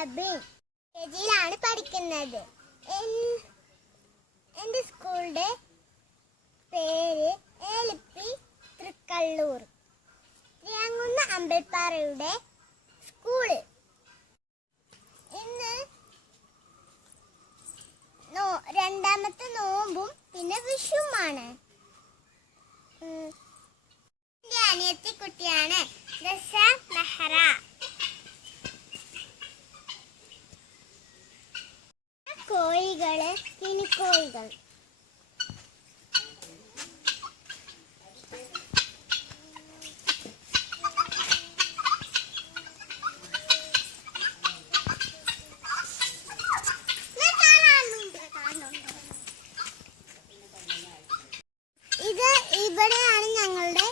അബിൻ കെജിയിലാണ് പഠിക്കുന്നത്. എൻ്റെ സ്കൂളിന്റെ പേര് LP തൃക്കള്ളൂർ തിരുവങ്ങുന്ന അമ്പൽപ്പാറയുടെ സ്കൂള്. ഇന്ന് രണ്ടാമത്തെ നോമ്പും പിന്നെ വിഷുവുമാണ്. എൻ്റെ അനിയത്തി കുട്ടിയാണ് മെഹറ. കോഴികള് കിനിക്കോഴികൾ. ഇവിടെയാണ് ഞങ്ങളുടെ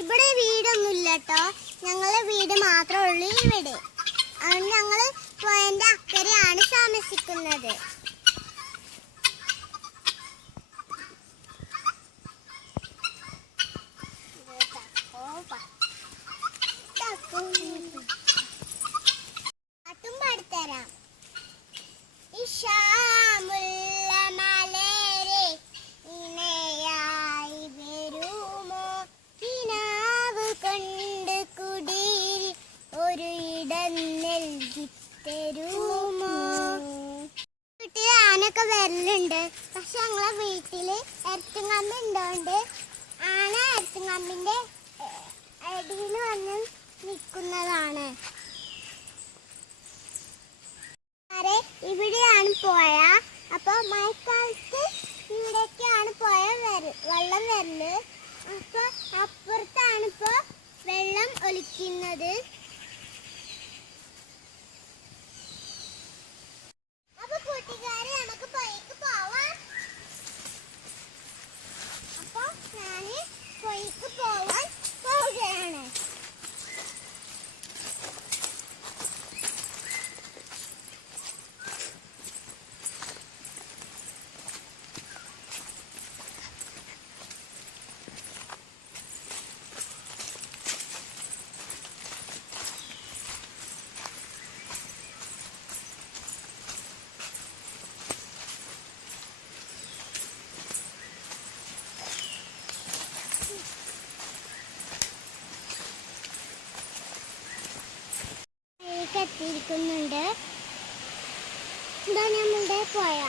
ഇവിടെ വീടൊന്നുമില്ല കേട്ടോ. ഞങ്ങളുടെ വീട് മാത്രമേ ഉള്ളൂ ഇവിടെ. അതുകൊണ്ട് ഞങ്ങൾ പുഴന്റെ അക്കരെയാണ് താമസിക്കുന്നത്. പാട്ടും പാടിത്തരാം. ഇഷാമുള്ള മലരെ ഇണയായി വരുമോ, കിനാവ് കൊണ്ട് കുടിയിൽ ഒരു ഇടം നൽകി തരുമോ. വീട്ടിൽ ആനൊക്കെ വരലുണ്ട്. പക്ഷെ ഞങ്ങളെ വീട്ടില് എർത്തുങ്കമ്പ് ഉണ്ടോണ്ട് ആന എർത്തുങ്കമ്പിന്റെ അടിയിൽ വന്ന് നിൽക്കുന്നതാണ്. ഇവിടെയാണ് പോയ. അപ്പൊ മഴക്കാലത്ത് ഇവിടേക്കാണ് പോയ വെള്ളം വരല്. അപ്പൊ അപ്പുറത്താണ് ഇപ്പൊ വെള്ളം ഒലിക്കുന്നത്. അപ്പൊ കൂട്ടുകാരെ നമുക്ക് പൊയ്ക്ക് പോവാം. അപ്പൊ ഞാന് പൊയ്ക്ക് പോവാൻ പോവുകയാണ്. എത്തിയിരിക്കുന്നുണ്ട്. ഇതാ നമ്മളുടെ പുഴ.